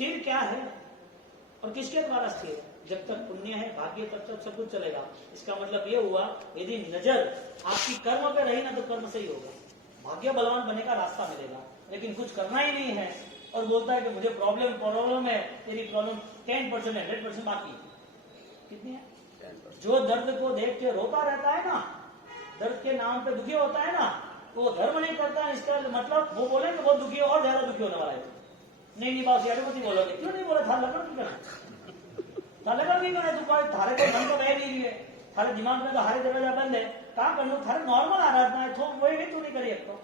स्थिर क्या है और किसके द्वारा स्थिर है? जब तक पुण्य है, भाग्य, तब तक सब कुछ चलेगा। इसका मतलब ये हुआ, यदि नजर आपकी कर्म पे रही ना तो कर्म से ही होगा। भाग्य बलवान बनने का रास्ता मिलेगा, लेकिन कुछ करना ही नहीं है और बोलता है कि मुझे प्रॉब्लम है, तेरी प्रॉब्लम 10% है, 100% बाकी कितनी है? जो दर्द को देख के रोता रहता है ना, दर्द के नाम पे दुखी होता है ना, तो वो धर्म नहीं करता है। इसका मतलब वो बोले कि बहुत दुखी है और ज्यादा दुखी होने वाला है। नहीं बात यादवती बोलोगे, क्यों नहीं बोले? था लगन की करना, था लगन की करना। तुम्हारे थारे को मन तो बह नहीं रही है, थारे दिमाग में तो हारे दरवाजा बंद है, कहा कर लो? थारे नॉर्मल आराधना है, तो वही नहीं तू नहीं करी एक तो।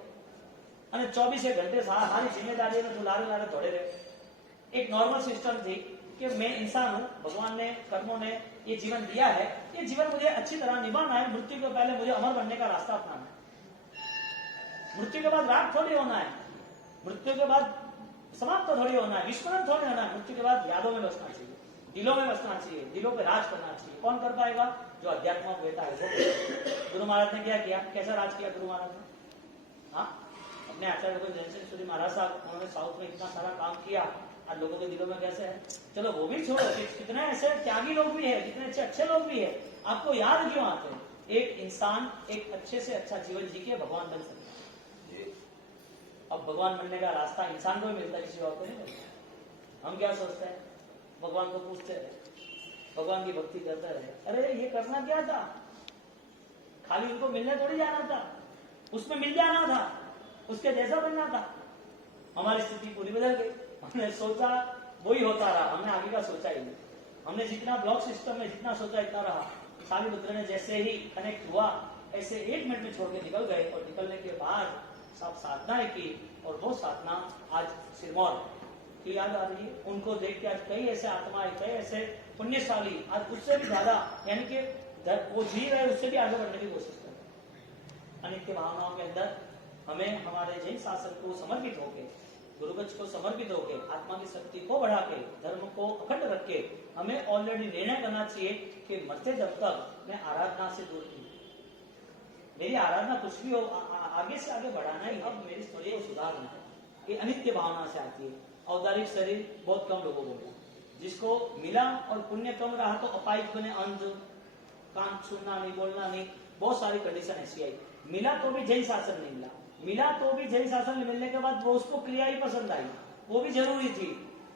અને 24 घंटे सारी जिम्मेदारी में लारे लारे दौड़े रहे। एक नॉर्मल सिस्टम थी कि मैं इंसान हूं, भगवान ने, कर्मों ने ये जीवन दिया है, ये जीवन मुझे अच्छी तरह निभाना है, मृत्यु के पहले मुझे अमर बनने का रास्ता अपनाना है। मृत्यु के बाद राग थोड़ी होना है, मृत्यु के बाद समाप्त थोड़ी होना है, विस्मरण थोड़ी होना है। मृत्यु के बाद यादों में बसना चाहिए, दिलों में बसना चाहिए, दिलों पे राज करना चाहिए। कौन कर पाएगा? जो अध्यात्म में बेटा है। गुरु महाराज ने क्या किया? कैसा राज किया गुरु महाराज ने? हाँ, अपने आचार्य को जयसिंह सूरी महाराज साहब, उन्होंने साउथ में इतना सारा काम किया, आज लोगों के दिलों में कैसे है? चलो वो भी छोड़ो, कितने ऐसे त्यागी लोग भी है, कितने अच्छे लोग भी है, आपको याद क्यों आते हैं? एक इंसान एक अच्छे से अच्छा जीवन जी के भगवान बन सकता है। अब भगवान बनने का रास्ता इंसान को ही मिलता है, किसी और को नहीं मिलता। हम क्या सोचते हैं? भगवान को पूछते रहे, भगवान की भक्ति करते रहे, अरे ये करना क्या था? खाली उनको मिलने थोड़ी जाना था, उसमें मिल जाना था, उसके जैसा बनना था। हमारी स्थिति पूरी बदल गई। हमने सोचा वही होता रहा, हमने आगे का सोचा ही नहीं। हमने जितना ब्लॉक सिस्टम में जितना सोचा इतना रहा। सालिपुत्र ने जैसे ही कनेक्ट हुआ, ऐसे 1 मिनट में छोड़ के निकल गए, और निकलने के बाद सब साधनाएं की, और वो साधना आज सिरमौर की याद आ रही है। उनको देख के आज कई ऐसे आत्माएं, कई ऐसे पुण्यशाली आज उससे भी ज्यादा, यानी कि वो जी रहे उससे भी आगे बढ़ने की कोशिश कर रहे। अनित्य भावनाओं के अंदर हमें हमारे जैन शासन को समर्पित होकर, गुरुवंश को समर्पित होकर, आत्मा की शक्ति को बढ़ा के, धर्म को अखंड रख के, हमें ऑलरेडी निर्णय करना चाहिए कि मरते जब तक मैं आराधना से दूर हूं। मेरी आराधना कुछ भी हो, आगे से आगे बढ़ाना ही, अब मेरी शरीर को सुधारना है। ये अनित्य भावना से आती है। औदारिक शरीर बहुत कम लोगों को मिला, जिसको मिला और पुण्य कम रहा तो अपाइक बने, अंध, कान सुनना नहीं, बोलना नहीं, बहुत सारी कंडीशन ऐसी आई। मिला तो भी जैन शासन नहीं मिला, मिला तो भी जैन शासन मिलने के बाद वो उसको क्रिया ही पसंद आई, वो भी जरूरी थी।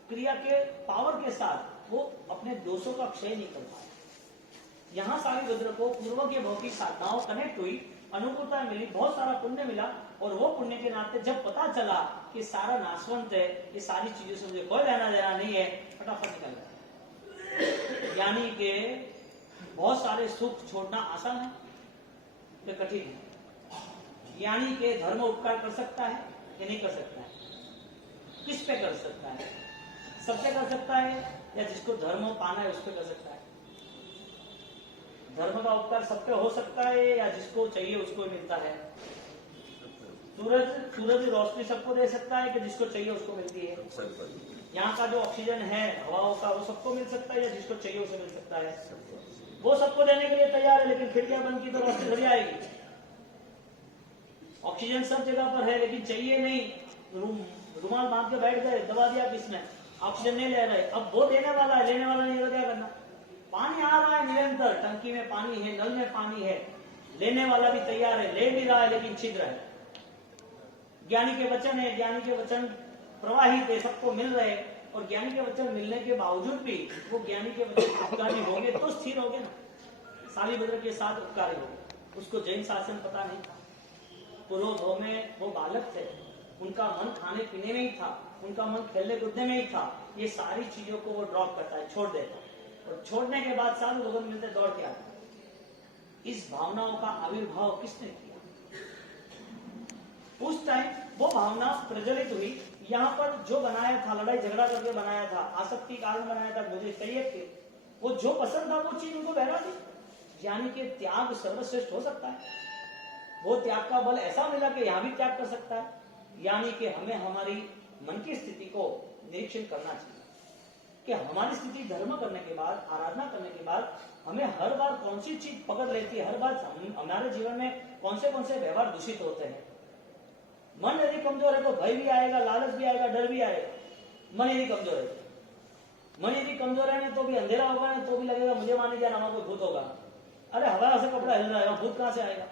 क्रिया के पावर के साथ वो अपने दोषों का क्षय नहीं कर पाया। यहाँ सालिपुत्र को पूर्व के भौतिक साधनाओं कनेक्ट हुई, अनुकूलता मिली, बहुत सारा पुण्य मिला, और वो पुण्य के नाते जब पता चला कि सारा नाशवंत है, ये सारी चीजों से मुझे कोई लेना देना नहीं है, फटाफट निकल गया। यानी कि बहुत सारे सुख छोड़ना आसान है या कठिन है? यानी कि धर्म उपकार कर सकता है या नहीं कर सकता है? किस पे कर सकता है? सबसे कर सकता है या जिसको धर्म पाना है उस पे कर सकता है? धर्म का उपकार सब पे हो सकता है या जिसको चाहिए उसको मिलता है? सूरज रोशनी सबको दे सकता है कि जिसको चाहिए उसको मिलती है? यहाँ का जो ऑक्सीजन है हवाओं का, वो सबको मिल सकता है या जिसको चाहिए उसे मिल सकता है? वो सबको देने के लिए तैयार है, लेकिन खिड़कियां बंद की तो रोशनी थोड़ी आएगी। ऑक्सीजन सब जगह पर है, लेकिन चाहिए नहीं। रुमाल बांध के बैठ गए, दबा दिया किसने, ऑक्सीजन नहीं ले रहे। अब वो देने वाला है, लेने वाला नहीं है, तो क्या करना? पानी आ रहा है निरंतर, टंकी में पानी है, नल में पानी है, लेने वाला भी तैयार है, ले भी रहा है, लेकिन छिद्र है। ज्ञानी के वचन है, ज्ञानी के वचन प्रवाहित है, सबको मिल रहे, और ज्ञानी के वचन मिलने के बावजूद भी वो ज्ञानी के वचन उपकारी होंगे तो स्थिर होंगे ना। सालिपुत्र के साथ उपकारी होंगे। उसको जैन शासन पता नहीं था। पूर्व में वो बालक थे, उनका मन खाने पीने में ही था, उनका मन खेलने कूदने में ही था। ये सारी चीजों को वो ड्रॉप करता है, छोड़ देता है, और छोड़ने के बाद सारे लोगों मिलते दौड़ के आते। इस भावनाओं का आविर्भाव किसने किया? उस टाइम वो भावना प्रज्वलित हुई। यहाँ पर जो बनाया था, लड़ाई झगड़ा करके बनाया था, आसक्ति कारण बनाया था, मुझे चाहिए थे, वो जो पसंद था वो चीज उनको बहरा थी। यानी कि त्याग सर्वश्रेष्ठ हो सकता है। वो त्याग का बल ऐसा मिला कि यहाँ भी त्याग कर सकता है। यानी कि हमें हमारी मन की स्थिति को निरीक्षण करना चाहिए कि हमारी स्थिति धर्म करने के बाद, आराधना करने के बाद हमें हर बार कौन सी चीज पकड़ लेती है, हर बार हमारे जीवन में कौन से व्यवहार दूषित होते हैं। मन यदि कमजोर है तो भय भी आएगा, लालच भी आएगा, डर भी आएगा। मन यदि कमजोर है मन यदि कमजोर है ना तो भी अंधेरा होगा ना तो भी लगेगा मुझे मान लीजिए ना कोई भूत होगा। अरे हवा से कपड़ा हिल रहा है, भूत कहां से आएगा?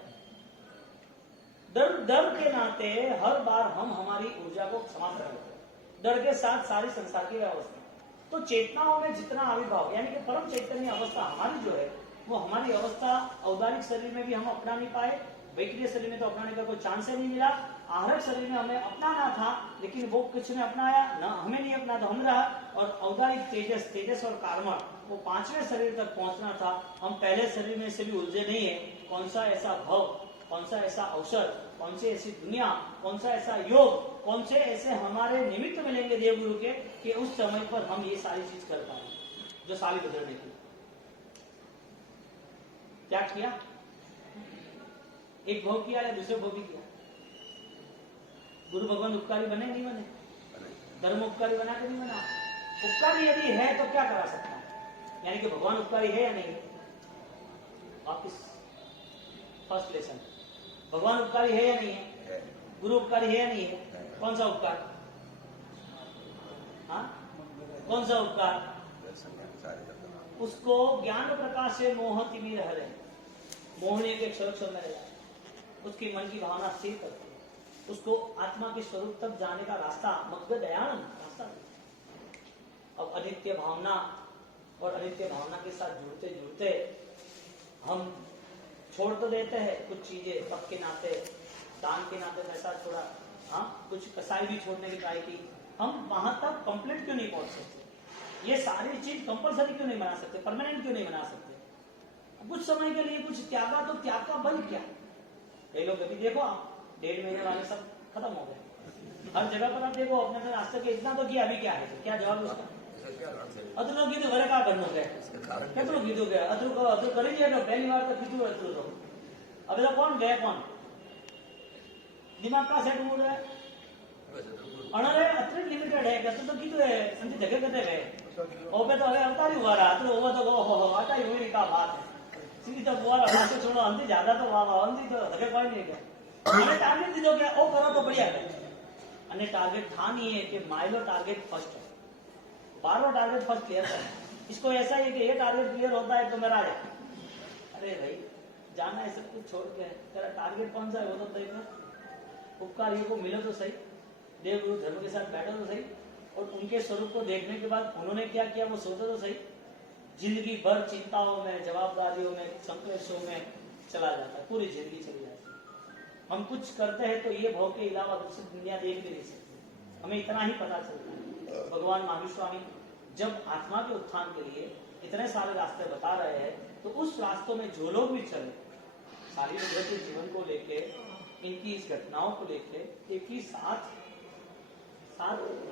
डर के नाते हर बार हम हमारी ऊर्जा को समाप्त कर देते हैं, डर के साथ सारी संसार की व्यवस्था। तो चेतनाओं में जितना आविर्भाव यानी कि परम चैतन्य अवस्था हमारी जो है वो हमारी अवस्था औदारिक शरीर में भी हम अपना नहीं पाए, वैक्रिय शरीर में तो अपनाने का कोई चांस ही नहीं मिला। आहरक शरीर में हमें अपनाना था लेकिन वो कुछ ने अपनाया ना, हमें नहीं अपना तो हम रहा। और औदारिक तेजस और कार्मण वो 5वें शरीर तक पहुंचना था। हम पहले शरीर में से भी उलझे नहीं है। कौन सा ऐसा भव, कौन सा ऐसा अवसर, कौन सी ऐसी दुनिया, कौन सा ऐसा योग, कौन से ऐसे हमारे निमित्त मिलेंगे देवगुरु के कि उस समय पर हम ये सारी चीज कर पाए जो सारी गुजरने की। क्या किया? एक भोग किया या दूसरे भोग भी किया। गुरु भगवान उपकारी बने नहीं बने? धर्म उपकारी बना के नहीं बना? उपकारी यदि है तो क्या करा सकता है? यानी कि भगवान उपकारी है या नहीं? वापिस फर्स्ट लेसन, भगवान उपकारी है या नहीं है? गुरु उपकारी है या नहीं है? कौन सा उपकार? हाँ, कौन सा उपकार? उसको ज्ञान प्रकाश से मोह तिमिर हरे, मोहने के क्षण में रह, उसकी मन की भावना स्थिर करती है, उसको आत्मा के स्वरूप तक जाने का रास्ता, मग्न दयान रास्ता। अब अनित्य भावना और अनित्य भावना के साथ जुड़ते जुड़ते हम छोड़ तो देते हैं कुछ चीजें, पद के नाते, दान के नाते पैसा छोड़ा, हाँ कुछ कसाई भी छोड़ने की ट्राई की। हम वहां तक कंप्लीट क्यों नहीं पहुंच सकते? ये सारी चीज कंपलसरी क्यों नहीं बना सकते? परमानेंट क्यों नहीं बना सकते? कुछ समय के लिए कुछ त्यागा तो त्याग का बल क्या? कई लोग अभी देखो आप 1.5 महीने वाले सब खत्म हो गए। हर जगह पर आप देखो अपने अपने रास्ते के इतना तो किया, अभी क्या है? क्या जवाब उसका? अतुलो कीधु घरे का करनो के કેટલું કીધું કે અતરું કરી દે તો પહેલી વાર તો કીધું અતરું તો હવે તો કોણ ગયે કોણ દિમાગ કા સેટ મૂડ है અણરે અતરે લિમિટેડ है કે તો કીધું है સંજી જગે કતે ગए ઓબે તો હવે અવતારી વારા અતરું ઓવો તો ઓહો આટાઈ હોઈ का बात है सीधी तो बुआ रास्ते छोड़ो अंधी ज्यादा तो वाह वाह अंधी तो जगे कोई नहीं गए मैंने टारगेट दीधो के ओ करो तो बढ़िया है અને टारगेट था नहीं है कि माइलो टारगेट फर्स्ट है, 12वां टारगेट फर्स्ट क्लियर है। इसको ऐसा है कि ये टारगेट क्लियर होता है तो मेरा है। अरे भाई जाना है सब कुछ छोड़ के, तेरा टारगेट कौन सा है वो तो देखो। उपकारियों को मिलो तो सही, देवगुरु धर्म के साथ बैठो तो सही, और उनके स्वरूप को देखने के बाद उन्होंने क्या किया वो सोचो तो सही। जिंदगी भर चिंताओं में, जवाबदारियों में, संकल्पों में चला जाता है, पूरी जिंदगी चली जाती है। हम कुछ करते हैं तो ये भव के अलावा दूसरी दुनिया देख भी नहीं सकते, हमें इतना ही पता चलता है। भगवान महावीर स्वामी जब आत्मा के उत्थान के लिए इतने सारे रास्ते बता रहे हैं तो उस रास्तों में जो लोग भी चले, सारी के जीवन को लेके, इनकी इस घटनाओं को लेके एक ही साथ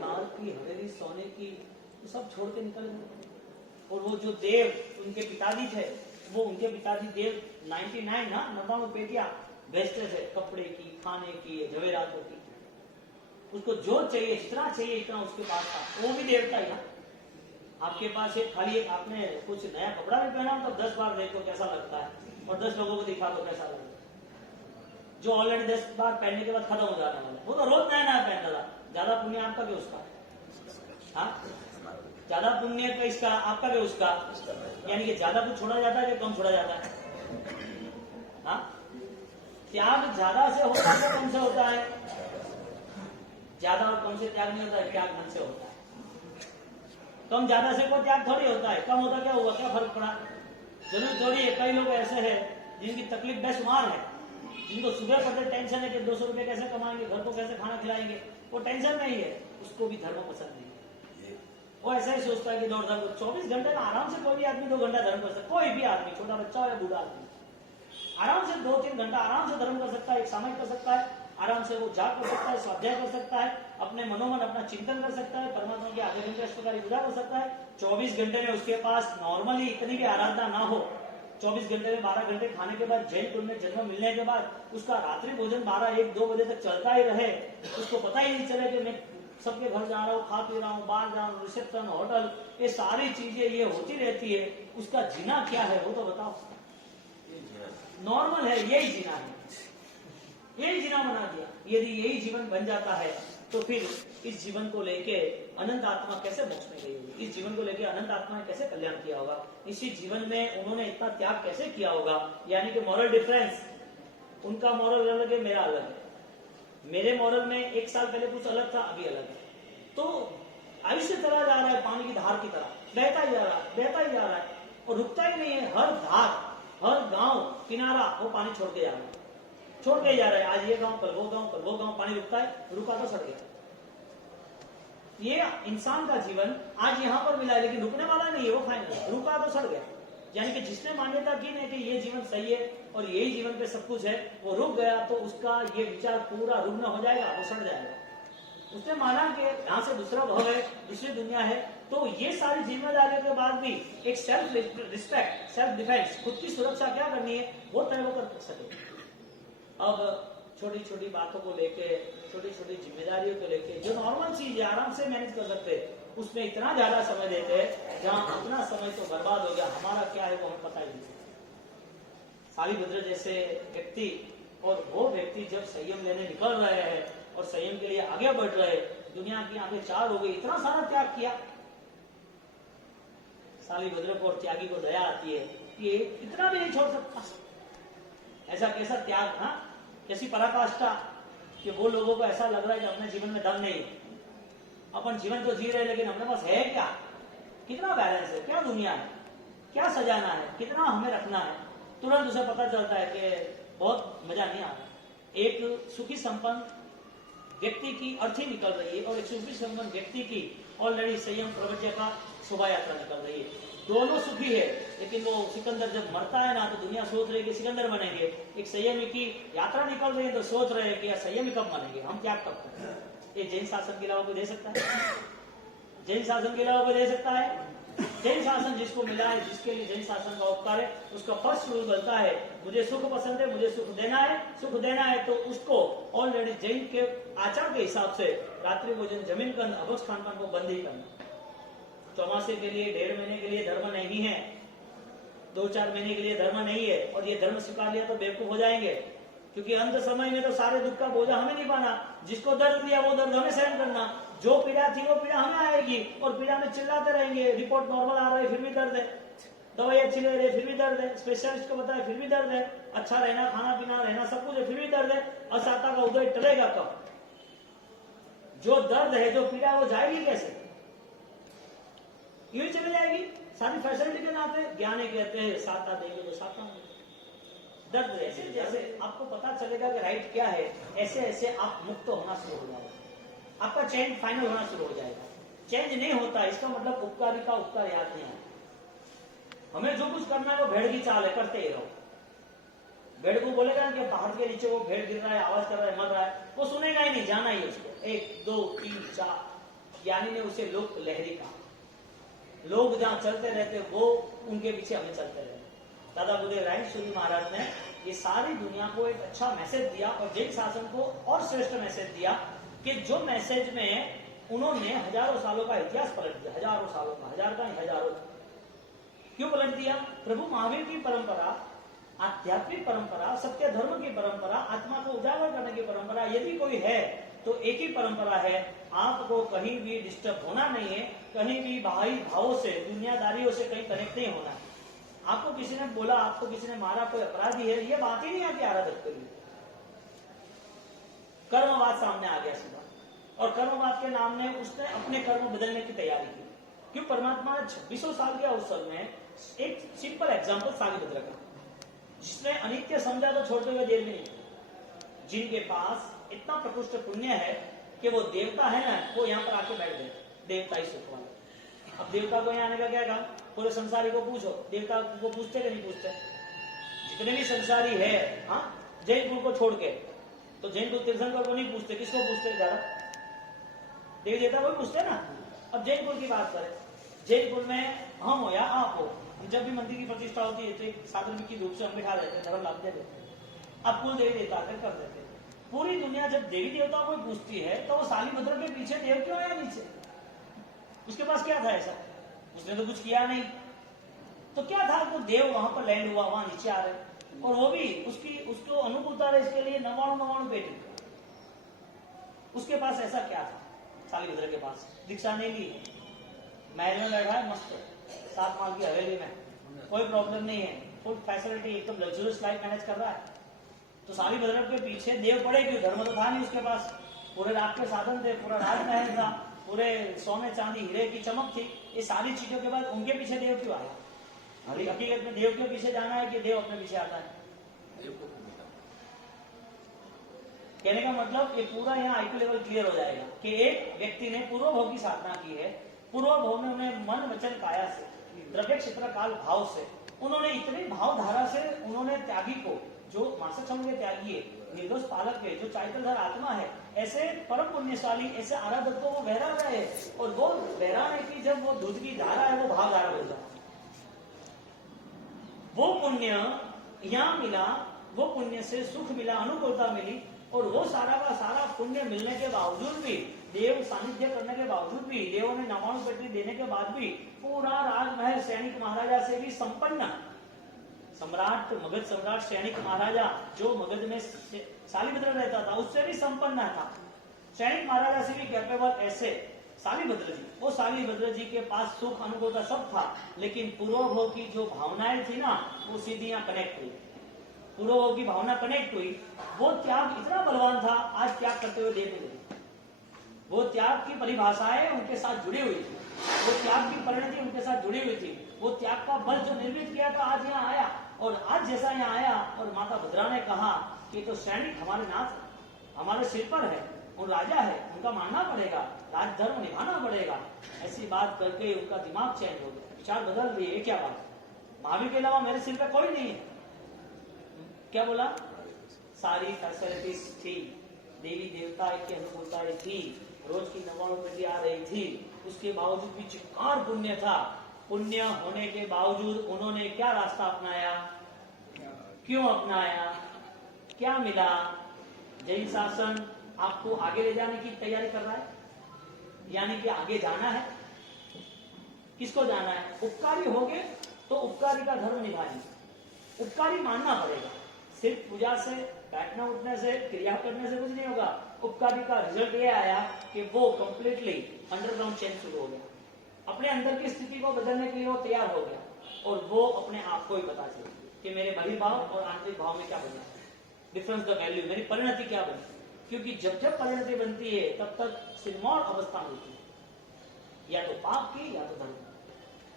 नाल की हवेली सोने की तो सब छोड़ के निकल गए। और वो जो देव उनके पिताजी थे, वो उनके पिताजी देव 99 ना 99 पेटियां बेचते थे, कपड़े की, खाने की, जवेरातों की। उसको जो चाहिए जितना चाहिए इतना उसके पास था, वो भी देवता ही ना। आपके पास एक खाली एक आपने कुछ नया कपड़ा भी पहना तो 10 बार देखो कैसा लगता है, और 10 लोगों को दिखा दो कैसा लगता है। जो ऑलरेडी 10 बार पहनने के बाद खत्म हो जाने वाला, वो तो रोज नया नया पहनता था। ज्यादा पुण्य आपका क्या उसका? हाँ, ज्यादा पुण्य का इसका आपका क्या उसका? यानी कि ज्यादा कुछ छोड़ा जाता है कि कम छोड़ा जाता है? हाँ, त्याग ज्यादा से होता है कम से होता है? ज्यादा और कम से त्याग नहीं होता है, त्याग मन से होता है। कम ज्यादा से कोई त्याग थोड़ी होता है, कम होता क्या हुआ, क्या फर्क पड़ा? जरूर थोड़ी है। कई लोग ऐसे हैं जिनकी तकलीफ बेशुमार है, जिनको सुबह पड़ते टेंशन है कि 200 रुपए कैसे कमाएंगे, घर को कैसे खाना खिलाएंगे, वो टेंशन नहीं है, उसको भी धर्म पसंद नहीं है। वो ऐसा ही सोचता है कि दौड़ धर्म 24 घंटे में आराम से कोई भी आदमी 2 घंटा धर्म कर सकता है। कोई भी आदमी, छोटा बच्चा हो या बूढ़ा आदमी, आराम से 2-3 घंटा आराम से धर्म कर सकता है, एक सामयिक कर सकता है, आराम से वो जाप कर सकता है, स्वाध्याय कर सकता है, अपने मनोमन अपना चिंतन कर सकता है, परमात्मा के आधे घंटे प्रकार पूजा कर सकता है। 24 घंटे में उसके पास नॉर्मली इतनी भी आराधना ना हो, 24 घंटे में 12 घंटे खाने के बाद, जैन कुल में जन्म मिलने के बाद उसका रात्रि भोजन 12-1-2 बजे तक चलता ही रहे, उसको पता ही नहीं चले कि मैं सबके घर जा रहा हूँ, खा पी रहा हूँ, बाहर जा रहा हूँ, रिसेप्शन, होटल, ये सारी चीजें ये होती रहती है। उसका जीना क्या है वो तो बताओ। नॉर्मल है, यही जीना है, यही जीना बना दिया। यदि यही जीवन बन जाता है तो फिर इस जीवन को लेके अनंत आत्मा कैसे मोक्ष में गई होगी, इस जीवन को लेके अनंत आत्मा ने कैसे कल्याण किया होगा, इसी जीवन में उन्होंने इतना त्याग कैसे किया होगा। यानी कि मॉरल डिफरेंस, उनका मॉरल अलग है, मेरा अलग है। मेरे मॉरल में 1 साल पहले कुछ अलग था, अभी अलग है। तो आयुष्य चला जा रहा है पानी की धार की तरह, बहता ही जा रहा है, बहता ही जा रहा है और रुकता ही नहीं है। हर धार, हर गांव किनारा वो पानी छोड़ के जा रहा है, छोड़ के जा रहा है। आज ये गांव, कल वो गांव, कल वो गांव, पानी रुकता है, रुका तो सड़ गया। ये इंसान का जीवन आज यहां पर मिला है, लेकिन रुकने वाला नहीं है, वो फाइनल रुका तो सड़ गया। यानी कि जिसने मान्यता की नहीं कि ये जीवन सही है और यही जीवन पे सब कुछ है, वो रुक गया तो उसका ये विचार पूरा रुग्ण हो जाएगा, वो सड़ जाएगा। उसने माना कि यहां से दूसरा भव है, दूसरी दुनिया है, तो ये सारी जिम्मेदारियों के बाद भी एक सेल्फ रिस्पेक्ट, सेल्फ डिफेंस, खुद की सुरक्षा क्या करनी है वो तय वो कर सके। अब छोटी छोटी बातों को लेके, छोटी छोटी जिम्मेदारियों को लेके जो नॉर्मल चीज है आराम से मैनेज कर सकते, उसमें इतना ज्यादा समय देते हैं जहां अपना समय तो बर्बाद हो गया, हमारा क्या है वो हमें पता ही नहीं। सालिभद्र जैसे व्यक्ति, और वो व्यक्ति जब संयम लेने निकल रहे हैं और संयम के लिए आगे बढ़ रहे, दुनिया की आंखें चार हो गई, इतना सारा त्याग किया। सालिभद्र को और त्यागी को दया आती है कि इतना भी नहीं छोड़ सकता। ऐसा कैसा त्याग, हाँ, कैसी पराकाष्ठा कि वो लोगों को ऐसा लग रहा है कि अपने जीवन में दम नहीं, अपन जीवन तो जी रहे लेकिन अपने पास है क्या, कितना बैलेंस है, क्या दुनिया है, क्या सजाना है, कितना हमें रखना है। तुरंत उसे पता चलता है कि बहुत मजा नहीं आ रहा। एक सुखी संपन्न व्यक्ति की अर्थी निकल रही है और एक सुखी संपन्न व्यक्ति की ऑलरेडी संयम प्रवचन का शोभा यात्रा निकल रही है। दोनों सुखी है, लेकिन वो सिकंदर जब मरता है ना तो दुनिया सोच रही है कि सिकंदर बनेंगे। एक संयमी की यात्रा निकल रही है तो सोच रहे हैं कि यार संयमी कब बनेंगे, हम त्याग कब करें। ये जैन शासन के अलावा कोई दे सकता है? जैन शासन के अलावा कोई दे सकता है? जैन शासन जिसको मिला है, जिसके लिए जैन शासन का उपकार है, उसका फर्स्ट रूल बनता है मुझे सुख पसंद है, मुझे सुख देना है, सुख देना है तो उसको ऑलरेडी जैन के आचार के हिसाब से रात्रि भोजन, जमीन कर, अभक्ष खान पान को बंद ही करना। चौमासे के लिए, 1.5 महीने के लिए धर्म नहीं है, 2-4 महीने के लिए धर्म नहीं है, और ये धर्म स्वीकार लिया तो बेवकूफ हो जाएंगे, क्योंकि अंत समय में तो सारे दुख का बोझा हमें नहीं पाना। जिसको दर्द दिया वो दर्द हमें सहन करना, जो पीड़ा थी वो पीड़ा हमें आएगी, और पीड़ा में चिल्लाते रहेंगे। रिपोर्ट नॉर्मल आ रहा है फिर भी दर्द है, दवाई अच्छी ले रही फिर भी दर्द है, स्पेशलिस्ट को बताया फिर भी दर्द है, अच्छा रहना, खाना पीना, रहना सब कुछ है फिर भी दर्द है। असाता का उदय टलेगा कब? जो दर्द है, जो पीड़ा, वो जाएगी कैसे? यूं चली जाएगी सारी फैसिलिटी के नाते। ज्ञानी कहते हैं साता देंगे तो साता दर्द ऐसे जैसे आपको पता चलेगा कि राइट क्या है, ऐसे ऐसे आप मुक्त होना शुरू हो जाएगा, आपका चेंज फाइनल होना शुरू हो जाएगा। चेंज नहीं होता इसका मतलब उपकारी का उपकार याद नहीं आता। हमें जो कुछ करना है वो भेड़ की चाल है, करते ही रहो। भेड़ को बोलेगा कि पहाड़ के नीचे वो भेड़ गिर रहा है, आवाज कर रहा है, मर रहा है, वो सुनेगा ही नहीं, जाना ही उसको। 1 2 3 4 ज्ञानी ने उसे लोक लहरी कहा। लोग जहां चलते रहते वो उनके पीछे हमें चलते रहते। दादा बुद्धे राय सूरी महाराज ने ये सारी दुनिया को एक अच्छा मैसेज दिया और जैन शासन को और श्रेष्ठ मैसेज दिया कि जो मैसेज में उन्होंने हजारों सालों का इतिहास पलट दिया, हजारों सालों का, हजार का नहीं हजारों। क्यों पलट दिया? प्रभु महावीर की परंपरा, आध्यात्मिक परंपरा, सत्य धर्म की परंपरा, आत्मा को उजागर करने की परंपरा यदि कोई है तो एक ही परंपरा है, आपको कहीं भी डिस्टर्ब होना नहीं है, कहीं भी बाहरी भावों से, दुनियादारियों से कहीं कनेक्ट नहीं होना है। आपको किसी ने बोला, आपको किसी ने मारा, कोई अपराधी है, ये बात ही नहीं आती आराधक के लिए। कर्मवाद सामने आ गया सीधा, और कर्मवाद के नाम ने उसने अपने कर्म बदलने की तैयारी की। क्यों? परमात्मा ने 2600 साल के अवसर में एक सिंपल एग्जाम्पल सालिभद्र का, जिसने अनित्य समझा तो छोड़ते हुए देर में नहीं, जिनके पास इतना प्रकृष्ट पुण्य है कि वो देवता है ना, वो यहाँ पर आके बैठ गए, देवता ही सुख वाले। अब देवता को यहाँ आने का क्या काम? पूरे संसारी को पूछो, देवता को पूछते कि नहीं पूछते? जितने भी संसारी है, हाँ, जैन कुल को छोड़ के, तो जैन कुल तीर्थंकर को नहीं पूछते, किसको पूछते ज्यादा? देवी देवता को पूछते ना। अब जैन कुल की बात करें, जैन कुल में हम हो या आप हो, जब भी मंदिर की प्रतिष्ठा होती है तो एक साधन की रूप से हम बिठा देते हैं, धर्म लाभ दे देते हैं, अब कुल देवी देवता कर देते हैं। पूरी दुनिया जब देवी देवताओं को पूछती है तो वो सालिभद्र के पीछे देव क्यों आया नीचे? उसके पास क्या था ऐसा? उसने तो कुछ किया नहीं, तो क्या था? तो देव वहां पर लैंड हुआ, वहां नीचे आ रहे, और वो भी उसको अनुकूलता है इसके लिए 99 बेटी। उसके पास ऐसा क्या था? सालिभद्र के पास दीक्षा नहीं ली, महल में बैठा है मस्त, 7 माल की हवेली में, कोई प्रॉब्लम नहीं है, फुल फैसिलिटी, एकदम लग्जरियस लाइफ मैनेज कर रहा है। तो सालिभद्र के पीछे देव पड़े क्यों? धर्म तो था नहीं उसके पास, पूरे रात के साधन थे, पूरा राजमहल था, पूरे सोने चांदी हीरे की चमक थी, ये सारी चीजों के बाद उनके पीछे देव क्यों आया? हकीकत में देव के पीछे जाना है कि देव अपने पीछे आता है? कहने का मतलब ये पूरा यहाँ आईक्यू लेवल क्लियर हो जाएगा कि एक व्यक्ति ने पूर्व भोग की साधना की है, पूर्व भोग में उन्हें मन वचन काया से, द्रव्य क्षेत्र काल भाव से, उन्होंने इतनी भावधारा से उन्होंने त्यागी को, जो मासक्षम के त्यागी है, निर्दोष पालक है, जो चैतन्यधर आत्मा है, ऐसे परम पुण्यशाली, ऐसे आराधक को वो बहरा रहा है, और वो बहराने की जब वो दूध की धारा है वो भावधारा बन जाता है। वो पुण्य यहाँ मिला, वो पुण्य से सुख मिला, अनुकूलता मिली, और वो सारा का सारा पुण्य मिलने के बावजूद भी, देव सानिध्य करने के बावजूद भी, देवों ने 99 पेटी देने के बाद भी, पूरा राजमहल सैनिक महाराजा से भी संपन्न, सम्राट मगध सम्राट सैनिक महाराजा जो मगध में सालिभद्र रहता था उससे भी संपन्न था, सैनिक महाराजा से भी कैपेबल ऐसे सालिभद्र जी, वो सालिभद्र जी के पास सुख अनुकूलता सब था, लेकिन पूर्वभोग की जो भावनाएं थी ना वो सीधी यहाँ कनेक्ट हुई, पूर्वभोग की भावना कनेक्ट हुई, वो त्याग इतना बलवान था, आज त्याग करते हुए देख रहे, वो त्याग की परिभाषाएं उनके साथ जुड़ी हुई थी, वो त्याग की परिणति उनके साथ जुड़ी हुई थी, वो त्याग का बल जो निर्मित किया था आज यहाँ आया, और आज जैसा यहाँ आया, और माता भद्रा ने कहा कि तो सैनिक हमारे नाथ है, हमारे सिर पर है, और राजा है, उनका मानना पड़ेगा, राजधर्म निभाना पड़ेगा, ऐसी बात करके उनका दिमाग चेंज हो गया, विचार बदल गए, ये क्या बात, महावीर के अलावा मेरे सिर पर कोई नहीं है, क्या बोला, सारी फैसिलिटीज थी, देवी देवता की अनुकूलताएं थी, रोज की 99 पेटी आ रही थी, उसके बावजूद भी चिक्कार पुण्य था, पुण्य होने के बावजूद उन्होंने क्या रास्ता अपनाया, क्यों अपनाया, क्या मिला? जैन शासन आपको आगे ले जाने की तैयारी कर रहा है, यानी कि आगे जाना है, किसको जाना है? उपकारी होगे तो उपकारी का धर्म निभाएंगे, उपकारी मानना पड़ेगा, सिर्फ पूजा से, बैठना उठने से, क्रिया करने से कुछ नहीं होगा, उपकारी का रिजल्ट ये आया कि वो कंप्लीटली अंडरग्राउंड चेंज शुरू हो गया, अपने अंदर की स्थिति को बदलने के लिए वो तैयार हो गया, और वो अपने आप को ही पता चला कि मेरे बहिर्भाव और आंतरिक भाव में क्या बना, डिफरेंस द वैल्यू, मेरी परिणति क्या बनी, क्योंकि जब जब परिणति बनती है तब तक सिरमौर अवस्था मिलती है, या तो पाप की या तो धर्म,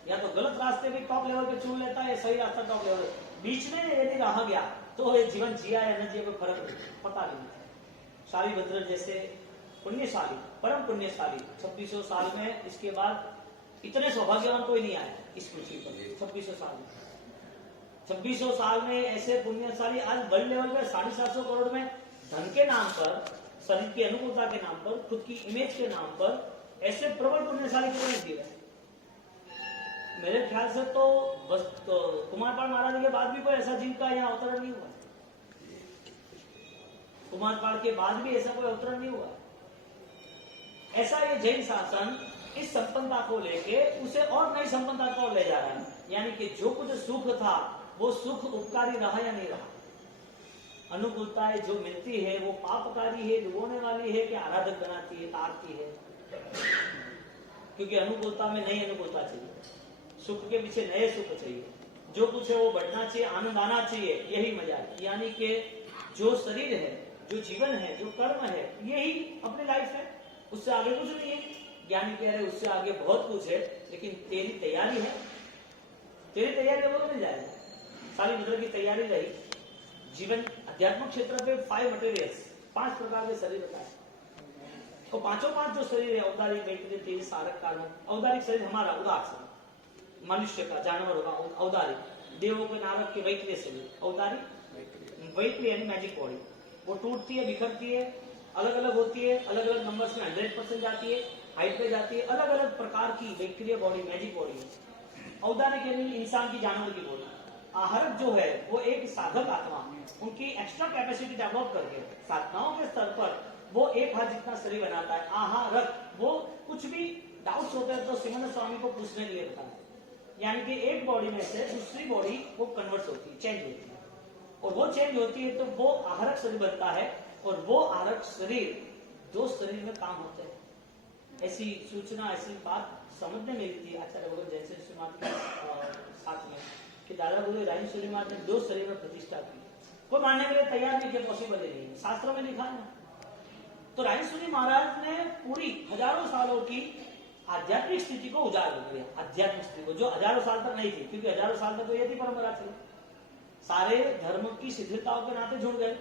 या तो गलत रास्ते भी टॉप लेवल पे चुन लेता है, सही रास्ता टॉप लेवल, बीच में यदि रह गया तो ये जीवन जिया या न जिया कोई फर्क नहीं, पता नहीं। सालिभद्र जैसे पुण्यशाली, परम पुण्यशाली, 2600 साल में, इसके बाद इतने सौभाग्यवान कोई नहीं आया इस पृथ्वी पर 2600 साल में, 2600 साल में ऐसे पुण्यशाली आज वर्ल्ड लेवल पे 750 करोड़ में धन के नाम पर, शरीर की अनुकूलता के नाम पर, खुद की इमेज के नाम पर ऐसे प्रबल पुण्यशाली क्यों नहीं दिए? मेरे ख्याल से तो बस तो कुमारपाल महाराज के बाद भी कोई ऐसा जिनका यहाँ अवतरण नहीं हुआ, कुमारपाल के बाद भी ऐसा कोई अवतरण नहीं हुआ। ऐसा ये जैन शासन इस संपन्नता को लेके उसे और नई संपन्नता को ले जा रहा है, यानी कि जो कुछ सुख था वो सुख उपकारी रहा या नहीं रहा, अनुकूलताएं जो मिलती है वो पापकारी है, डुबोने वाली है कि आराधक बनाती है, तारती है, क्योंकि अनुकूलता में नई अनुकूलता चाहिए, सुख के पीछे नए सुख चाहिए, जो कुछ है वो बढ़ना चाहिए, आनंद आना चाहिए, यही मजा है। यानी कि जो शरीर है, जो जीवन है, जो कर्म है, यही अपनी लाइफ है, उससे आगे कुछ नहीं है। ज्ञानी कह रहे उससे आगे बहुत कुछ है, लेकिन तेरी तैयारी है, तेरी तैयारी वो मिल जाएगा। सालिभद्र की तैयारी रही, जीवन अध्यात्मिक क्षेत्र पे 5 मटेरियल्स, 5 प्रकार के शरीर होता है, तो पांचों 5 जो शरीर है, औदारिक, वैकृत, तेज, सारक, कारण। औदारिक शरीर हमारा उदार मनुष्य का, जानवरों का औदारिक, देवों के, नारद के वैक्रिय शरीर, औदारिक वैक्रिय यानी मैजिक बॉडी, वो टूटती है, बिखरती है, अलग अलग होती है, अलग अलग नंबर्स में 100% जाती है, हाइट पे जाती है, अलग अलग प्रकार की वैक्रिय बॉडी, मैजिक बॉडी है। औदारिक यानी इंसान की, जानवर की बॉडी। आहरक जो है वो एक साधक आत्मा, उनकी एक्स्ट्रा कैपेसिटी डेवलप करके साधनाओं के स्तर पर वो एक हाथ जितना शरीर बनाता है। आहारक वो कुछ भी डाउट्स होते हैं तो सिमंद स्वामी को पूछने के लिए बताता है, यानी कि एक बॉडी में से दूसरी बॉडी वो कन्वर्ट होती है, चेंज होती है, और वो चेंज होती है तो वो आहरक शरीर बनता है, और वो आहरक शरीर दो शरीर में काम होते हैं। ऐसी सूचना, ऐसी बात समझ में मिली थी आचार्य भगवान जैसे श्रीमात के साथ में कि दादा गुरु राइन श्रीमात ने दो शरीर में प्रतिष्ठा की। कोई मानने के लिए तैयार नहीं कि पॉसिबल ही नहीं, शास्त्रों में लिखा है। तो राइन सूरी महाराज ने पूरी हजारों सालों की आध्यात्मिक स्थिति को उजागर किया, आध्यात्मिक स्थिति को जो हजारों साल तक नहीं थी, क्योंकि हजारों साल तक तो यही परंपरा थी। सारे धर्म की शिथिलताओं के नाते जुड़ गए।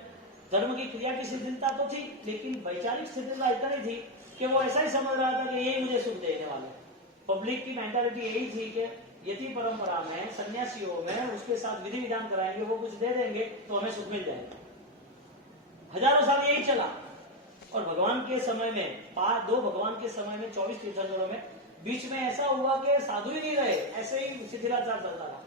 धर्म की क्रिया की शिथिलता तो थी, लेकिन वैचारिक शिथिलता इतनी थी कि वो ऐसा ही समझ रहा था कि यही मुझे सुख देने वाले। पब्लिक की मेंटालिटी यही थी कि यति परंपरा में, सन्यासियों में उसके साथ विधि विधान कराएंगे, वो कुछ दे देंगे तो हमें सुख मिल जाएगा। हजारों साल यही चला। और भगवान के समय में, दो भगवान के समय में 24 तीर्थंकरों में बीच में ऐसा हुआ कि साधु ही नहीं रहे, ऐसे ही शिथिलाचार चलता रहा।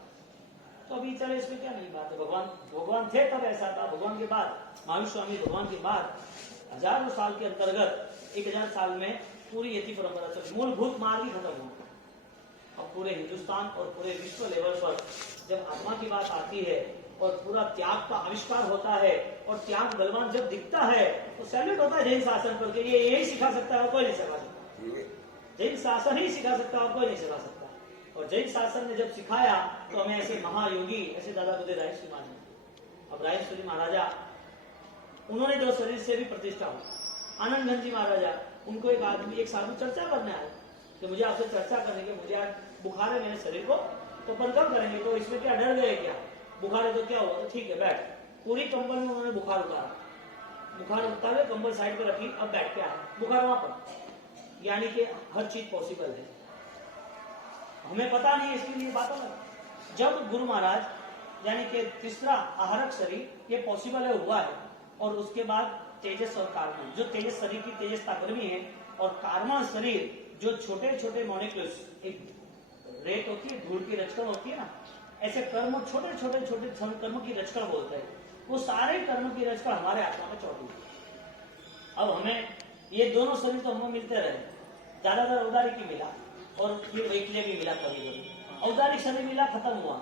तो अभी चले इसमें क्या नहीं बात है। भगवान थे तब ऐसा था। भगवान के बाद महावीर स्वामी भगवान के बाद हजारों साल के अंतर्गत 1000 साल में पूरी यति परंपरा चली, मूलभूत मार्ग ही खत्म हुआ। अब पूरे हिंदुस्तान और पूरे विश्व लेवल पर जब आत्मा की बात आती है और पूरा त्याग का आविष्कार होता है और त्याग बलवान जब दिखता है तो सैल्यूट होता है जैन शासन पर कि ये यही सिखा सकता है और कोई नहीं सिखा सकता। जैन शासन ही सिखा सकता है और कोई नहीं सिखा सकता। और जैन शासन ने जब सिखाया तो हमें ऐसे महायोगी, ऐसे दादा बुद्धे राय श्री महाराज, अब राय श्री महाराजा उन्होंने दो शरीर से भी प्रतिष्ठा हुई। आनंद घन जी महाराजा, उनको एक साधु चर्चा करने आए कि मुझे आपसे चर्चा करने के, मुझे आज बुखार है मेरे शरीर को, तो अपन कब करेंगे? तो इसमें क्या डर गए क्या? बुखार है तो क्या हुआ? तो ठीक है बैठ। पूरी कंबल में उन्होंने बुखार उतारा, बुखार उतारे, कंबल साइड पर रखी, अब बैठ के आया, बुखार वहां पर। यानी कि हर चीज पॉसिबल है, हमें पता नहीं है, इसके लिए बात अलग। जब गुरु महाराज यानी कि तीसरा आहारक शरीर ये पॉसिबल है, हुआ है, और उसके बाद तेजस और कार्बन, जो तेजस शरीर की तेजस ताकर्मी है, और कार्बन शरीर जो छोटे छोटे मॉलिक्यूल्स, एक रेत होती है, धूल की रचकण होती है ना, ऐसे कर्म, छोटे छोटे छोटे कर्म की रचकण बोलते हैं, वो सारे कर्म की रचकण हमारे आत्मा में चौटी है। अब हमें ये दोनों शरीर तो हमें मिलते रहे, ज्यादातर औदारिक ही मिला और ये वैक्ल्य भी मिला। कभी कभी औदारिक शरीर मिला, खत्म हुआ,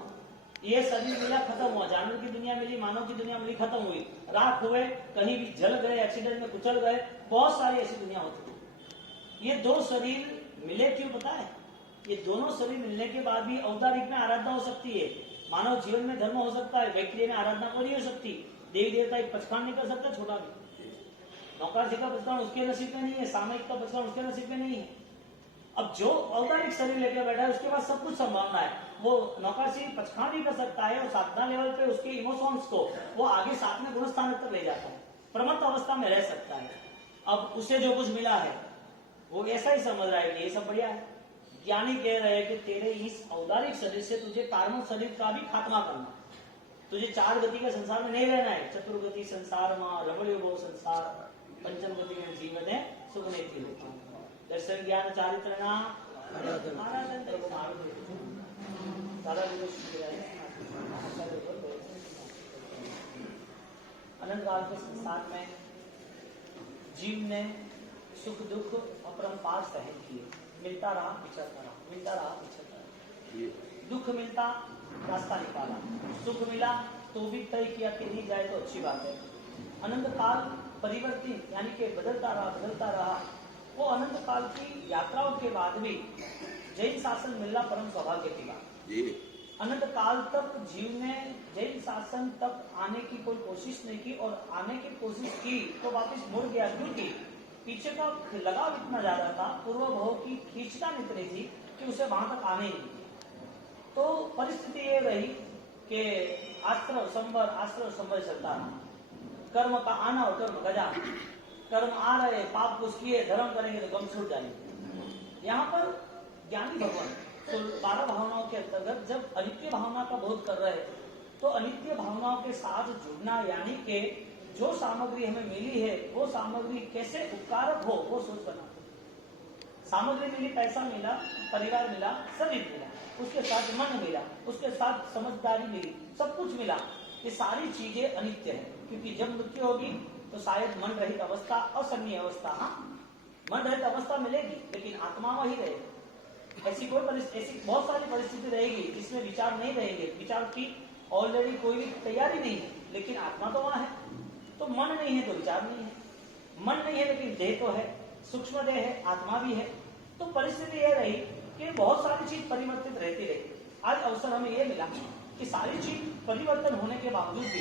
ये शरीर मिला, खत्म हुआ, जानवर की दुनिया मिली, मानव की दुनिया मिली, खत्म हुई, राख हुए, कहीं भी जल गए, एक्सीडेंट में कुचल गए, बहुत सारी ऐसी दुनिया होती थी। ये दो शरीर मिले क्यों पता है? ये दोनों शरीर मिलने के बाद भी औदारिक में आराधना हो सकती है, मानव जीवन में धर्म हो सकता है, वैक्ल्य में आराधना को नहीं हो सकती। देवी देवता एक पचखान नहीं कर सकता, छोटा भी। नौकरसी का पचखान उसके नसीब में नहीं है, सामयिक का पचखान उसके नसीब में नहीं है। अब जो औदारिक शरीर लेकर बैठा है उसके पास सब कुछ संभावना है, वो नौकरसी पचखान भी कर सकता है, और साधना लेवल पे उसके इमोशंस को वो आगे साथ में गुणस्थान तक ले जाता है, प्रमत्त अवस्था में रह सकता है। अब उसे जो कुछ मिला है वो ऐसा ही समझ रहा है कि ये सब बढ़िया है। ज्ञानी कह रहे हैं कि तेरे इस औदारिक शरीर से तुझे कार्मिक शरीर का भी खात्मा करना, तुझे चार गति के संसार में नहीं रहना है। चतुर्गति संसार में रमणीय संसार, पंचम गति में जीवन है सुख नहीं थी। दर्शन ज्ञान चारित्रणा अनंत काल के संसार में जीव ने सुख दुख अपरंपार सहन किए, मिलता रहा पिछड़ता रहा, मिलता रहा पिछड़ता रहा। दुख मिलता रास्ता निकाला, सुख मिला तो भी तय किया कि नहीं जाए तो अच्छी बात है। अनंत काल परिवर्तित यानी कि बदलता रहा। वो अनंत काल की यात्राओं के बाद भी जैन शासन मिलना परम सौभाग्य की बात। अनंत काल तक जीव ने जैन शासन तक आने की कोई कोशिश नहीं की, और आने की कोशिश की तो वापस मुड़ गया, क्योंकि पीछे का लगाव इतना ज्यादा था, पूर्व भाव की खींचता इतनी थी कि उसे वहां तक आने ही नहीं। तो परिस्थिति ये रही कि आश्रय संबर चलता रहा, कर्म का आना और कर्म का जाना। कर्म आ रहे, पाप कुछ किए, धर्म करेंगे तो गम छूट जाएंगे। यहाँ पर ज्ञानी भगवान तो 12 भावनाओं के अंतर्गत जब अनित्य भावना का बोध कर रहे तो अनित्य भावनाओं के साथ जुड़ना, यानी कि जो सामग्री हमें मिली है वो सामग्री कैसे उपकारक हो वो सोच बना। सामग्री मिली, पैसा मिला, परिवार मिला, शरीर मिला, उसके साथ मन मिला, उसके साथ समझदारी मिली, सब कुछ मिला। ये सारी चीजें अनित्य है, क्योंकि जब मृत्यु होगी तो शायद मन रहित अवस्था, असन्य अवस्था, मन रहित अवस्था मिलेगी, लेकिन आत्मा वही रहेगी। ऐसी बहुत सारी परिस्थिति रहेगी जिसमें विचार नहीं रहेंगे, विचार की ऑलरेडी कोई भी तैयारी नहीं है, लेकिन आत्मा तो वहां है। तो मन नहीं है तो विचार नहीं है, मन नहीं है लेकिन देह तो है, सूक्ष्म देह है, आत्मा भी है। तो परिस्थिति यह रही कि बहुत सारी चीज परिवर्तित रहती रही। आज अवसर हमें यह मिला कि सारी चीज परिवर्तन होने के बावजूद भी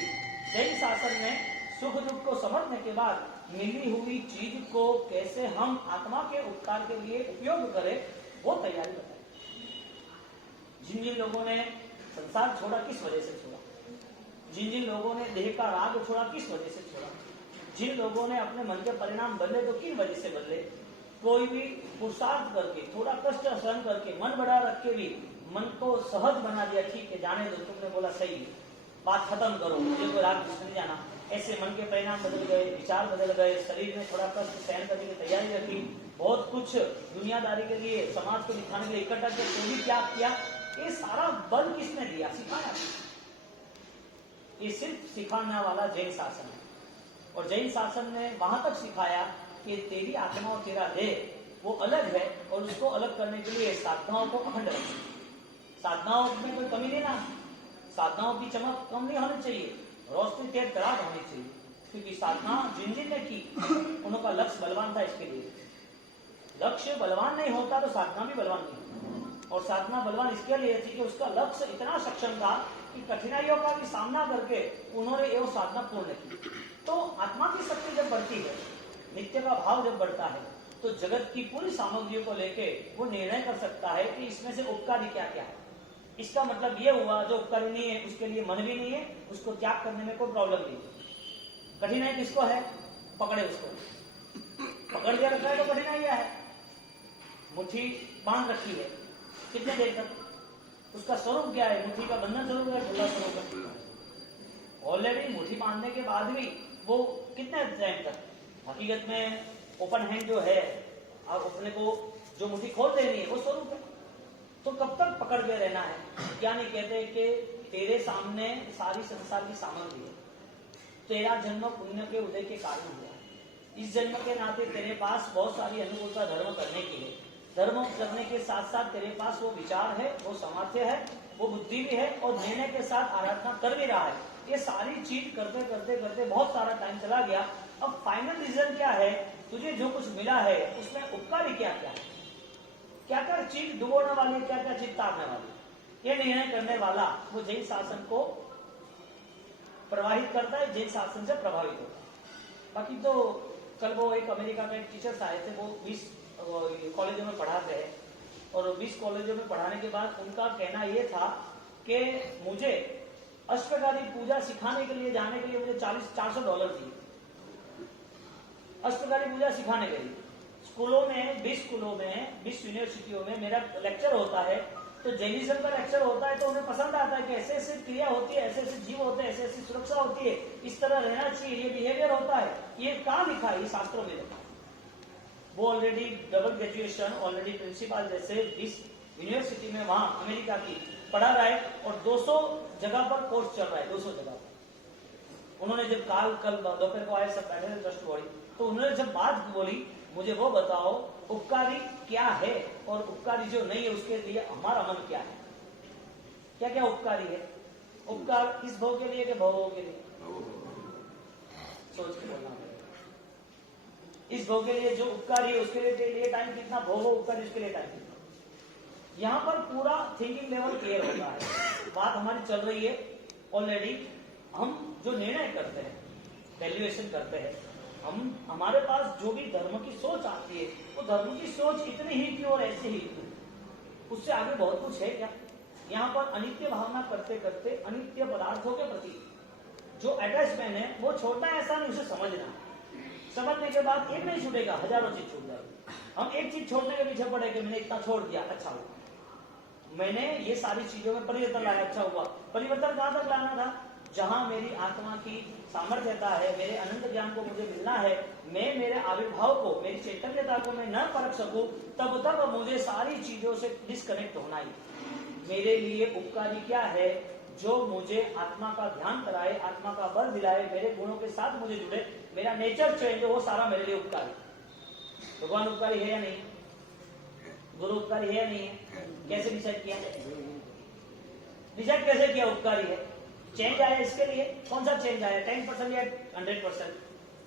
जैन शासन में सुख दुख को समझने के बाद मिली हुई चीज को कैसे हम आत्मा के उपकार के लिए उपयोग करें, वो तैयारी बताई। जिन जिन लोगों ने संसार छोड़ा किस वजह से छोड़ा, जिन जिन लोगों ने देह का राग छोड़ा किस वजह से छोड़ा, जिन लोगों ने अपने मन के परिणाम बदले तो किन वजह से बदले। कोई भी पुरुषार्थ करके, थोड़ा कष्ट सहन करके, मन बड़ा रख के भी मन को सहज बना दिया, ठीक है जाने दो, तुमने बोला सही, बात खत्म करो, मुझे कोई राग नहीं जाना। ऐसे मन के परिणाम बदल गए, विचार बदल गए, शरीर में थोड़ा कष्ट सहन करने की तैयारी रखी, बहुत कुछ दुनियादारी के लिए, समाज को दिखाने के लिए इकट्ठा किया, तो भी क्या किया। ये सारा बल किसने दिया, सिखाया। ये सिर्फ सिखाने वाला जैन शासन है। और जैन शासन ने वहां तक सिखाया कि तेरी आत्मा और तेरा देह वो अलग है, और उसको अलग करने के लिए साधनाओं को अखंड रखें। साधनाओं में कोई कमी नहीं ना, साधनाओं की चमक कम नहीं होनी चाहिए, रोशनी तेज तराज होनी चाहिए। क्योंकि साधना जिन जिन ने की उनका लक्ष्य बलवान था। इसके लिए लक्ष्य बलवान नहीं होता तो साधना भी बलवान नहीं होता। और साधना बलवान इसके लिए थी कि उसका लक्ष्य इतना सक्षम था कि कठिनाइयों का भी सामना करके उन्होंने ये साधना पूर्ण की। तो आत्मा की शक्ति जब बढ़ती है, नित्य का भाव जब बढ़ता है, तो जगत की पूरी सामग्रियों को लेके वो निर्णय कर सकता है कि इसमें से उपकारी क्या क्या है। इसका मतलब ये हुआ जो उपकारी नहीं है उसके लिए मन भी नहीं है, उसको त्याग करने में कोई प्रॉब्लम नहीं है। कठिनाई किसको है, पकड़े उसको, पकड़ लिया रखा है तो कठिनाई है। मुट्ठी बांध रखी है कितने देर तक, उसका स्वरूप क्या है, मुट्ठी का बंधन स्वरूप है, खुला स्वरूप है। ऑलरेडी मुट्ठी बांधने के बाद भी वो कितने टाइम तक, हकीकत में ओपन हैंड जो है, और अपने को जो मुट्ठी खोल देनी है वो स्वरूप है। तो कब तक पकड़ के रहना है। क्या नहीं कहते कि तेरे सामने सारी संसार की सामग्री है, तेरा जन्म पुण्य के उदय के कारण हुआ है। इस जन्म के नाते तेरे पास बहुत सारी अनुकूलता धर्म करने की है। धर्म करने के साथ साथ तेरे पास वो विचार है, वो सामर्थ्य है, वो बुद्धि भी है, और निर्णय के साथ आराधना कर भी रहा है। ये सारी चीज करते करते करते बहुत सारा टाइम चला गया। अब फाइनल रिजल्ट क्या है, तुझे जो कुछ मिला है उसमें उपकारी क्या क्या है, क्या क्या चीज डुबोने वाली, क्या क्या चीज तारने वाली, ये निर्णय करने वाला वो जैन शासन को प्रवाहित करता है, जैन शासन से प्रभावित होता है। बाकी तो कल वो एक अमेरिका में टीचर्स आए थे, वो 20 कॉलेजों में पढ़ाते हैं, और 20 कॉलेजों में पढ़ाने के बाद उनका कहना यह था कि मुझे अष्टप्रकारी पूजा सिखाने के लिए जाने के लिए मुझे $400 चाहिए, अष्टप्रकारी पूजा सिखाने के लिए। स्कूलों में 20 यूनिवर्सिटियों में मेरा लेक्चर होता है, तो जैनिज्म का लेक्चर होता है, तो उन्हें पसंद आता है कि ऐसे ऐसे क्रिया होती है, ऐसे ऐसे जीव होते हैं, ऐसे ऐसी सुरक्षा होती है, इस तरह रहना चाहिए, ये बिहेवियर होता है। ये कहाँ लिखा है, ये शास्त्रों में लिखा है। वो already double graduation, already principal जैसे 20 यूनिवर्सिटी में वहां अमेरिका की पढ़ा रहा है, और 200 जगह पर कोर्स चल रहा है, 200 जगह पर। उन्होंने जब कल दोपहर को आए, सब बैठे थे ट्रस्ट बॉडी, तो उन्होंने जब बात बोली, मुझे वो बताओ उपकारी क्या है और उपकारी जो नहीं है उसके लिए हमारा मन क्या है, क्या क्या उपकारी है। उपकार इस भोग के लिए कि भोग के लिए, सोच के बोलना पड़ेगा। इस भोग के लिए जो उपकारी है उसके लिए टाइम कितना, भोग हो उपकारी उसके लिए टाइम कितना। यहाँ पर पूरा थिंकिंग लेवल क्लियर होता है, बात हमारी चल रही है ऑलरेडी। हम जो निर्णय करते हैं, वैल्यूएशन करते हैं, हमारे पास जो भी धर्म की सोच आती है, वो धर्म की सोच इतनी ही क्यों और ऐसे ही क्यों, उससे आगे बहुत कुछ है क्या। यहाँ पर अनित्य भावना करते करते अनित्य पदार्थों के प्रति जो अटैचमेंट है वो छोड़ना है, ऐसा नहीं, उसे समझना। समझने के बाद एक नहीं छूटेगा, हजारों चीज छूट जाएगी। हम एक चीज छोड़ने के पीछे पड़े कि मैंने इतना छोड़ दिया, अच्छा हुआ, मैंने ये सारी चीजों में परिवर्तन लाया, अच्छा हुआ। परिवर्तन कहां तक लाना था, जहां मेरी आत्मा की सामर्थ्यता है, मेरे अनंत ज्ञान को मुझे मिलना है, मैं मेरे आविर्भाव को, मेरी चैतन्यता को मैं न परख सकूं, तब तक मुझे सारी चीजों से डिस्कनेक्ट होना ही। मेरे लिए उपकारी क्या है, जो मुझे आत्मा का ध्यान कराए, आत्मा का बल दिलाए, मेरे गुणों के साथ मुझे जुड़े, मेरा नेचर चेंज हो, वो सारा मेरे लिए उपकारी। भगवान उपकारी है या नहीं, गुरु उपकारी है या नहीं है, कैसे डिसाइड किया, डिसाइड कैसे किया उपकारी है। चेंज आया इसके लिए, कौन सा चेंज आया, 10% या 100%,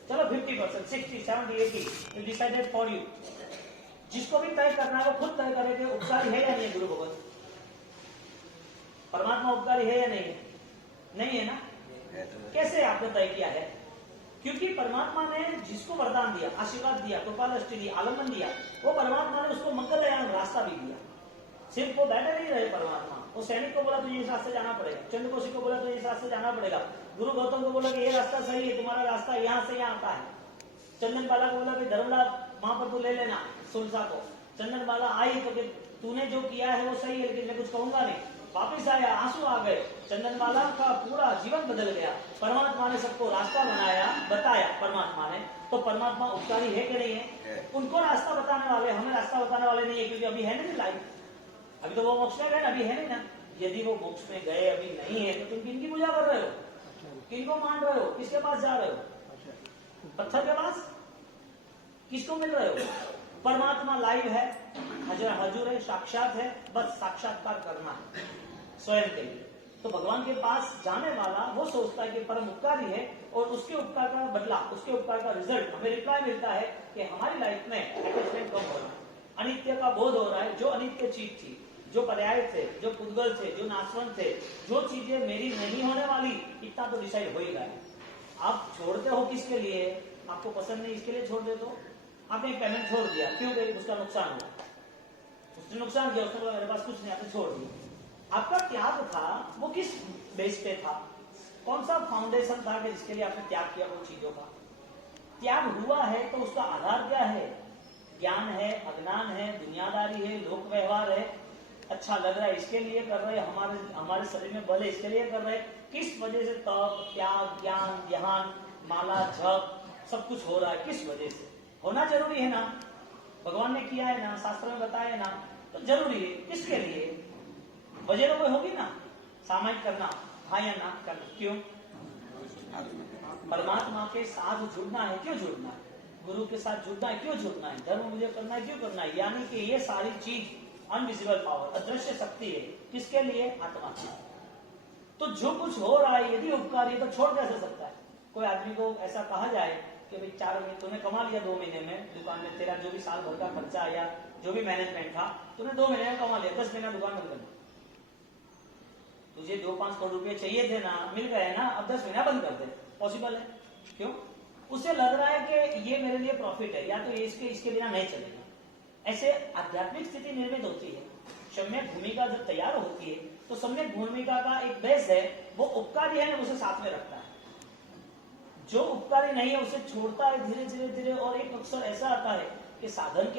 चलो 50%, 60, 70, 80 डिसाइडेड फॉर यू। जिसको भी तय करना है वो खुद तय करे कि उपकारी है या नहीं है गुरु भगवत, परमात्मा उपकारी है या नहीं है? नहीं है ना? कैसे आपने तय किया है? क्योंकि परमात्मा ने जिसको वरदान दिया, आशीर्वाद दिया, कृपादृष्टि दी, आलम्बन दिया, वो परमात्मा ने उसको मंगलयान रास्ता भी दिया। सिर्फ वो बैठे नहीं रहे परमात्मा, वो सैनिक को बोला तुझे इस रास्ते जाना पड़ेगा, चंद्रकोशी को बोला तुझे इस रास्ते जाना पड़ेगा, गुरु गौतम को बोला कि ये रास्ता सही है, तुम्हारा रास्ता यहाँ से यहाँ आता है। चंदन बाला को बोला कि धर्मलाल वहां पर तू ले लेना सुलसा को। चंदन बाला आई तो कि तूने जो किया है वो सही है, लेकिन मैं कुछ कहूंगा नहीं। वापिस आया, आंसू आ गए, चंदन बाला का पूरा जीवन बदल गया। परमात्मा ने सबको रास्ता बनाया, बताया परमात्मा ने। तो परमात्मा उपकारी है कि नहीं है? उनको रास्ता बताने वाले, हमें रास्ता बताने वाले नहीं है, क्योंकि अभी है नहीं लाइफ, अभी तो वो मोक्ष में गए, अभी है नहीं ना। यदि वो मोक्ष में गए अभी नहीं है तो तुम किनकी पूजा कर रहे हो, किनको मान रहे हो, किसके पास जा रहे हो? पत्थर के पास? किसको मिल रहे हो? परमात्मा लाइव है, हजूर है, साक्षात है, बस साक्षात्कार करना है स्वयं के लिए। तो भगवान के पास जाने वाला वो सोचता है कि परम उपकारी है, और उसके उपकार का बदला, उसके उपकार का रिजल्ट हमें रिप्लाई मिलता है कि हमारी लाइफ में अटैचमेंट कम हो रहा है, अनित्य का बोध हो रहा है। जो अनित्य चीज थी, जो पर्याय थे, जो पुद्गल थे, जो नाशवंत थे, जो चीजें मेरी नहीं होने वाली, इतना तो डिसाइड हो ही रहा है। आप छोड़ते हो किसके लिए? आपको पसंद नहीं इसके लिए छोड़ देते हो। आपने एक पेमेंट छोड़ दिया, क्यों? उसका नुकसान हुआ, उसने नुकसान किया, उसने बोला मेरे पास कुछ नहीं, आपने छोड़ दिया। आपका त्याग था वो किस बेस पे था? कौन सा फाउंडेशन था कि जिसके लिए आपने त्याग किया उन चीजों का? त्याग हुआ है तो उसका आधार क्या है? ज्ञान है, अज्ञान है, दुनियादारी है, लोक व्यवहार है, अच्छा लग रहा है इसके लिए कर रहे, हमारे शरीर में बल है इसके लिए कर रहे। किस वजह से तप, त्याग, ज्ञान, ध्यान, माला, जप सब कुछ हो रहा है? किस वजह से? होना जरूरी है ना, भगवान ने किया है ना, शास्त्र में बताया ना, तो जरूरी है। किसके लिए? वजह तो कोई होगी ना, सामायिक करना, हाँ या ना करना। क्यों? परमात्मा के साथ जुड़ना है। क्यों जुड़ना है? गुरु के साथ जुड़ना है। क्यों जुड़ना है? धर्म मुझे करना है। क्यों करना है? यानी कि ये सारी चीज अनविजिबल पावर, अदृश्य शक्ति है। किसके लिए? आत्मा की। तो जो कुछ हो रहा है यदि उपकारी तो छोड़ कैसे सकता है? कोई आदमी को ऐसा कहा जाए कि भाई 4 महीने तूने कमा लिया, 2 महीने में दुकान में तेरा जो भी साल भर का खर्चा या जो भी मैनेजमेंट था तूने 2 महीने में कमा लिया, 10 महीना दुकान बंद कर दी। तुझे 2-5 करोड़ रुपए चाहिए थे ना, मिल गए ना, अब 10 महीना बंद कर दे। पॉसिबल है? क्यों? उसे लग रहा है कि ये मेरे लिए प्रॉफिट है, या तो इसके बिना नहीं चलेगा। ऐसे आध्यात्मिक स्थिति निर्मित होती है। सम्यक भूमिका जब तैयार होती है तो सम्यक भूमिका का एक बेस है, वो उपकारी है उसे साथ में रखता है, जो उपकारी नहीं है उसे छोड़ता है धीरे धीरे धीरे। और एक अक्सर ऐसा आता है कि साधन के